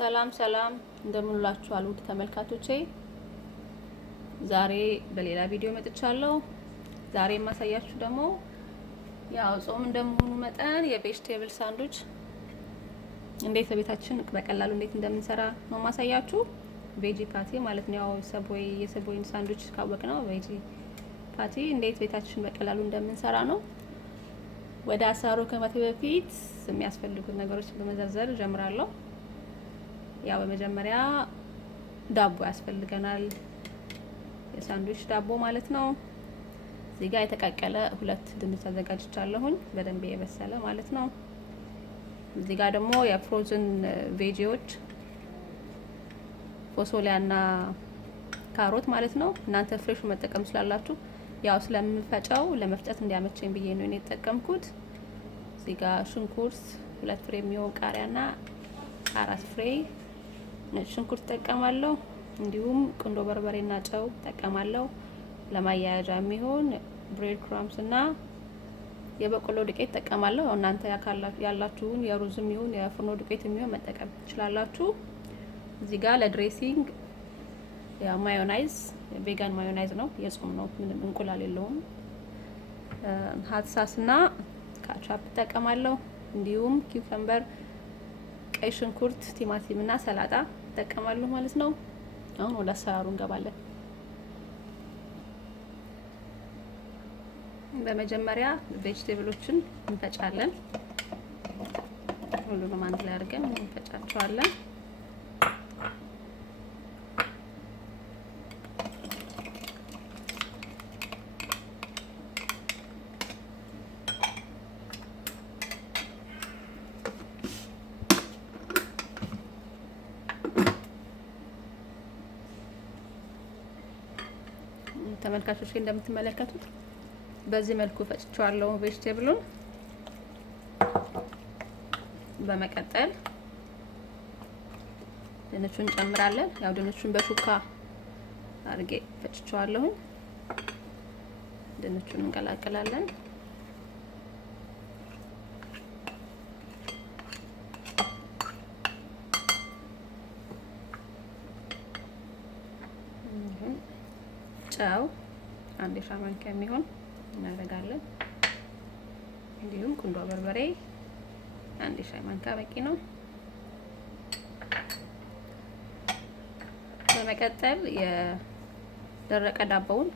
ሰላም እንደምንላችሁ አሉት ተመልካቾቼ፣ ዛሬ በሌላ ቪዲዮ መጥቻለሁ። ዛሬ የማሳያችሁ ደግሞ ያው ጾም እንደመሆኑ መጠን የቬጅቴብል ሳንድዊች እንዴት በቤታችን በቀላሉ እንዴት እንደምንሰራ ነው ማሳያችሁ። ቬጂ ፓቲ ማለት ነው። ያው የሰቦይን ሳንድዊች ካወቅ ነው ቬጂ ፓቲ እንዴት ቤታችን በቀላሉ እንደምንሰራ ነው። ወደ አሰራሩ ከመግባቴ በፊት የሚያስፈልጉት ነገሮች በመዘርዘር ጀምራለሁ። ያው በመጀመሪያ ዳቦ ያስፈልገናል፣ የሳንድዊች ዳቦ ማለት ነው። እዚህ ጋር የተቀቀለ 2 ድንች አዘጋጅቻለሁኝ በደንብ የበሰለ ማለት ነው። እዚህ ጋር ደግሞ የፍሮዝን ቬጂዎች ፎሶሊያና ካሮት ማለት ነው። እናንተ ፍሬሽ መጠቀም ስላላችሁ ያው ስለምፈጨው ለመፍጨት እንዲያመቸኝ ብዬ ነው የተጠቀምኩት። እዚህ ጋር ሽንኩርት 2 ፍሬ የሚሆን ቃሪያና 4 ፍሬ ሽንኩርት ተጠቀማለሁ። እንዲሁም ቁንዶ በርበሬና ጨው ተጠቀማለሁ። ለማያያዣ የሚሆን ብሬድ ክራምስ እና የበቆሎ ዱቄት ተጠቀማለሁ። እናንተ ያላችሁን የሩዝም ይሁን የፍርኖ ዱቄት የሚሆን መጠቀም ትችላላችሁ። እዚህ ጋር ለድሬሲንግ ያ ማዮናይዝ ቬጋን ማዮናይዝ ነው፣ የጾም ነው፣ ምንም እንቁላል የለውም። ሀትሳስና ካቻፕ ተጠቀማለሁ። እንዲሁም ኪውከምበር፣ ቀይ ሽንኩርት፣ ቲማቲም እና ሰላጣ ተጠቀማለሁ ማለት ነው። አሁን ወደ አሰራሩ እንገባለን። በመጀመሪያ ቬጅቴብሎችን እንፈጫለን። ሁሉንም አንድ ላይ አድርገን እንፈጫቸዋለን። ተመልካቾች እንደምትመለከቱት በዚህ መልኩ ፈጭቼዋለሁ ቬጅቴብሉን። በመቀጠል ድንቹን እንጨምራለን። ያው ድንቹን በሹካ አድርጌ ፈጭቼዋለሁ። ድንቹን እንቀላቅላለን። ጨው 1 የሻይ ማንኪያ የሚሆን እናደርጋለን። እንዲሁም ቁንዶ በርበሬ 1 የሻይ ማንኪያ በቂ ነው። በመቀጠል የደረቀ ዳቦውን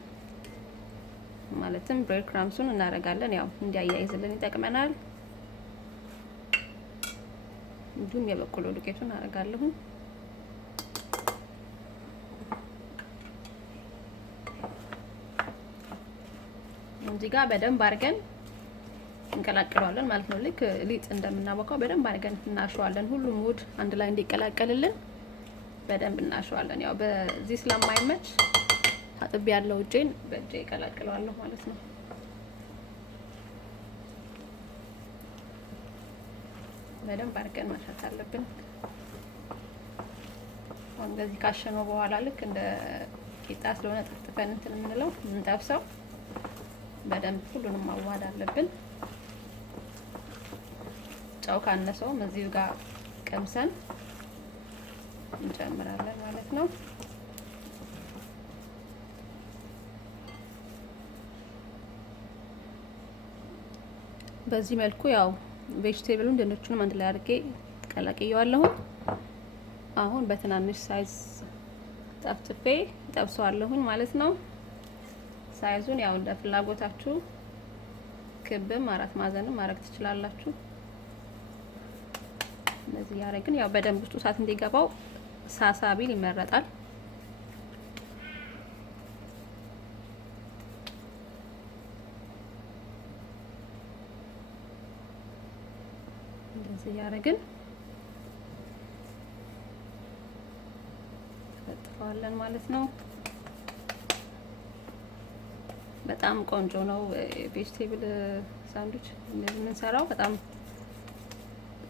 ማለትም ብሬድ ክራምሱን እናደርጋለን። ያው እንዲያያይዝልን ይጠቅመናል። እንዲሁም የበቆሎ ዱቄቱን እናደርጋለሁ። እዚህ ጋር በደንብ አድርገን እንቀላቅለዋለን ማለት ነው። ልክ ሊጥ እንደምናቦካው በደንብ አድርገን እናሸዋለን። ሁሉም ውህድ አንድ ላይ እንዲቀላቀልልን በደንብ እናሸዋለን። ያው በዚህ ስለማይመች አጥብ ያለው እጄን በእጄ እቀላቅለዋለሁ ማለት ነው። በደንብ አድርገን ማሻት አለብን። አሁን እንደዚህ ካሸነው በኋላ ልክ እንደ ቂጣ ስለሆነ ጠፍጥፈን እንትን የምንለው እንጠብሰው በደንብ ሁሉንም ማዋሃድ አለብን። ጨው ካነሰውም እዚሁ ጋር ቀምሰን እንጨምራለን ማለት ነው። በዚህ መልኩ ያው ቬጅቴብሉን ድንቹንም አንድ ላይ አድርጌ ቀላቅየዋለሁ። አሁን በትናንሽ ሳይዝ ጠፍጥፌ ጠብሰዋለሁኝ ማለት ነው። ሳይዙን ያው እንደ ፍላጎታችሁ ክብም 4 ማዕዘንም ማድረግ ትችላላችሁ። እንደዚህ ያረግን ያው በደንብ ውስጡ እሳት እንዲገባው ሳሳ ቢል ይመረጣል። እንደዚህ ያረግን ፈጥፈዋለን ማለት ነው። በጣም ቆንጆ ነው ቬጅቴብል ሳንድዊች የምንሰራው። በጣም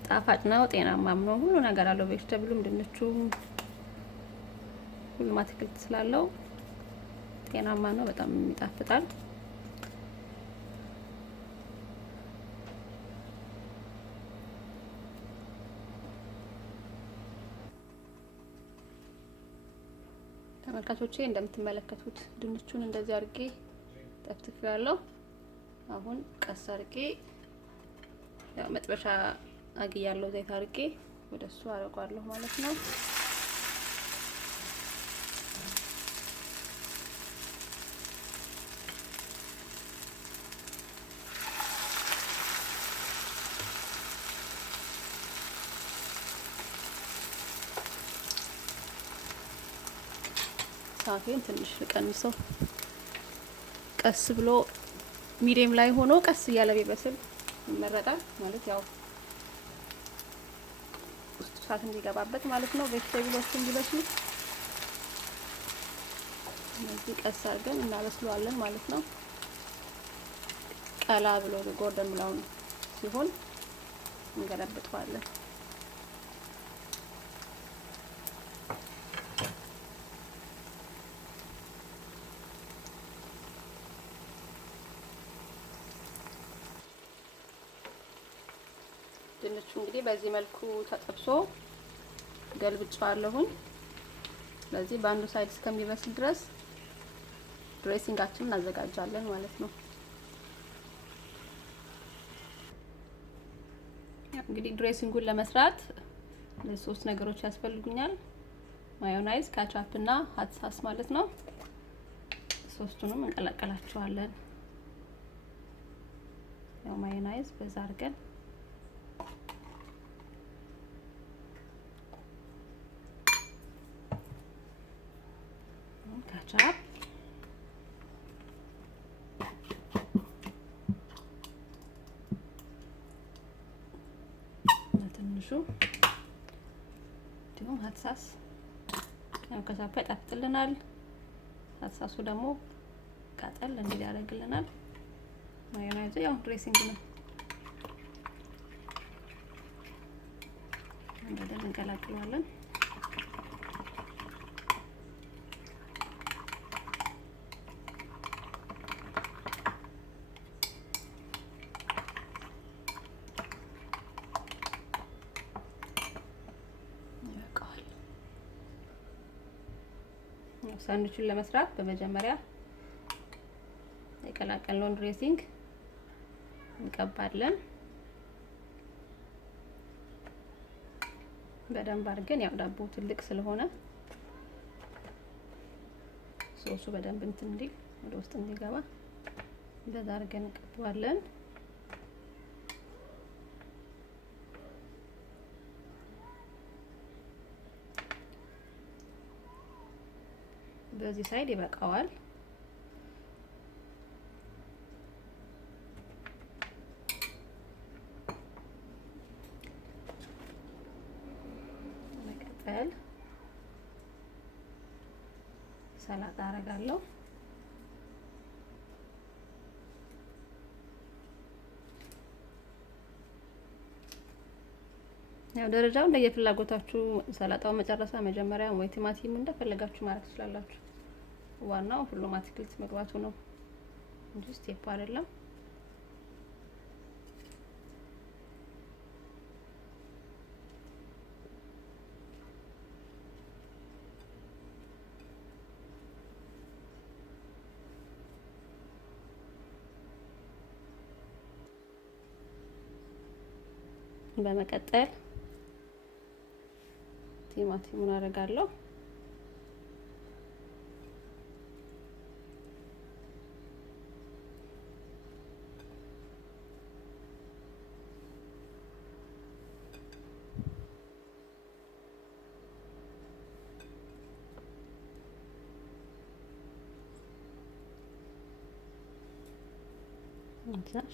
ጣፋጭ ነው፣ ጤናማም ነው። ሁሉ ነገር አለው። ቬጅቴብሉም ድንቹም ሁሉም አትክልት ስላለው ጤናማ ነው፣ በጣም ይጣፍጣል። ተመልካቾቼ እንደምትመለከቱት ድንቹን እንደዚህ አድርጌ ጠፍጥፌዋለሁ። አሁን ቀስ አድርጌ ያው መጥበሻ አግያለሁ ዘይት አድርጌ ወደሱ አደርጋለሁ ማለት ነው። ሳፌን ትንሽ ልቀንሰው። ቀስ ብሎ ሚዲየም ላይ ሆኖ ቀስ እያለ ቢበስል ይመረጣል። ማለት ያው ውስጥ ሳት እንዲገባበት ማለት ነው። ቬጅቴብሎቹ እንዲበስሉ እነዚህ ቀስ አድርገን እናበስለዋለን ማለት ነው። ቀላ ብሎ ጎልደን ብራውን ሲሆን እንገለብጠዋለን። ድንቹ እንግዲህ በዚህ መልኩ ተጠብሶ ገልብጫዋለሁኝ። ስለዚህ በአንዱ ሳይድ እስከሚበስል ድረስ ድሬሲንጋችንን እናዘጋጃለን ማለት ነው። እንግዲህ ድሬሲንጉን ለመስራት ሶስት ነገሮች ያስፈልጉኛል። ማዮናይዝ፣ ካቻፕ እና ሀት ሳስ ማለት ነው። ሶስቱንም እንቀላቀላቸዋለን። ያው ማዮናይዝ በዛ አድርገን ካቻፕ ትንሹ እንዲሁም ሀት ሳስ ያው ካቻፕ ያጣፍጥልናል። ሀት ሳሱ ደግሞ ቃጠል እንዲል ያደርግልናል። ማዮናይዙ ያው ድሬሲንግ ነው። እንደዚህ እንቀላቅለዋለን። ሳንድዊቹን ለመስራት በመጀመሪያ የቀላቀልነውን ድሬሲንግ እንቀባለን በደንብ አድርገን። ያው ዳቦ ትልቅ ስለሆነ ሶሱ በደንብ እንትን እንዲል ወደ ውስጥ እንዲገባ እንደዛ አድርገን እንቀባለን። በዚህ ሳይድ ይበቃዋል። መቀጠል ሰላጣ አረጋለሁ። ያው ደረጃው እንደየፍላጎታችሁ ሰላጣው መጨረሻ መጀመሪያ ወይ ቲማቲም እንደፈለጋችሁ ማድረግ ትችላላችሁ። ዋናው ሁሉም አትክልት መግባቱ ነው እንጂ ስቴፕ አይደለም። በመቀጠል ቲማቲሙን አደርጋለሁ።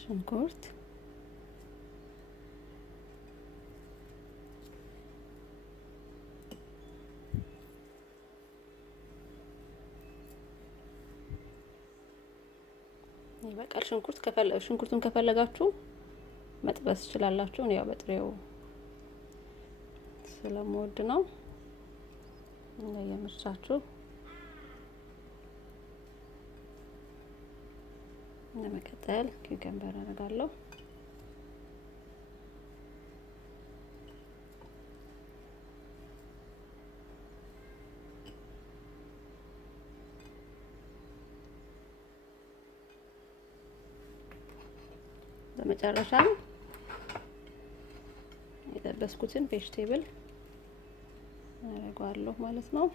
ሽንኩርት ይበቃል። ሽንኩርቱን ከፈለጋችሁ መጥበስ ትችላላችሁ። ያው በጥሬው ስለምወድ ነው። እንደየምርጫችሁ ለመቀጠል ኪውከምበር አደርጋለሁ። በመጨረሻ የጠበስኩትን ቬጅቴብል አደርገዋለሁ ማለት ነው።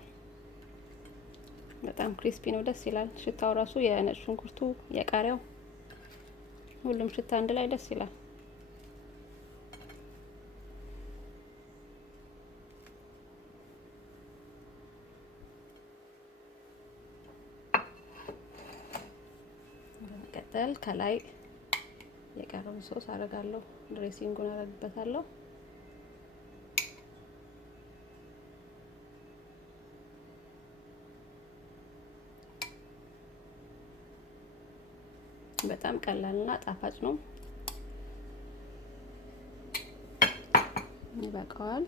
በጣም ክሪስፒ ነው፣ ደስ ይላል። ሽታው ራሱ የነጭ ሽንኩርቱ የቃሪያው ሁሉም ሽታ አንድ ላይ ደስ ይላል። በመቀጠል ከላይ የቀረውን ሶስ አደርጋለሁ። ድሬሲንጉን አደርግበታለሁ። በጣም ቀላልና ጣፋጭ ነው። ይበቃዋል።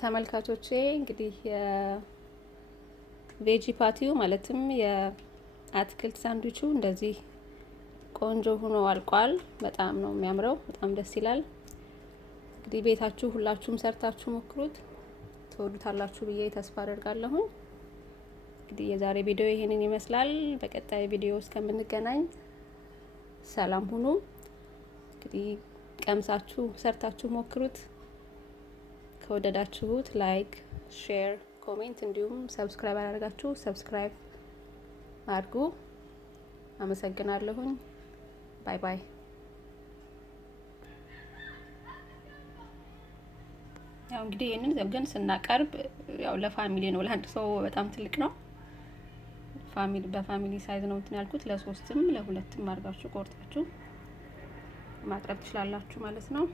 ተመልካቾቼ እንግዲህ የቬጂ ፓቲው ማለትም የአትክልት ሳንድዊቹ እንደዚህ ቆንጆ ሆኖ አልቋል። በጣም ነው የሚያምረው፣ በጣም ደስ ይላል። እንግዲህ ቤታችሁ ሁላችሁም ሰርታችሁ ሞክሩት፣ ትወዱታላችሁ ብዬ ተስፋ አደርጋለሁ። እንግዲህ የዛሬ ቪዲዮ ይሄንን ይመስላል። በቀጣይ ቪዲዮ እስከምንገናኝ ሰላም ሁኑ። እንግዲህ ቀምሳችሁ ሰርታችሁ ሞክሩት። ከወደዳችሁት ላይክ፣ ሼር፣ ኮሜንት እንዲሁም ሰብስክራይብ አድርጋችሁ ሰብስክራይብ አድርጉ። አመሰግናለሁኝ። ባይ ባይ። ያው እንግዲህ ይሄንን ዘግን ስናቀርብ ያው ለፋሚሊ ነው፣ ለአንድ ሰው በጣም ትልቅ ነው። በፋሚሊ ሳይዝ ነው እንትን ያልኩት። ለሶስትም ለሁለትም አድርጋችሁ ቆርጣችሁ ማቅረብ ትችላላችሁ ማለት ነው።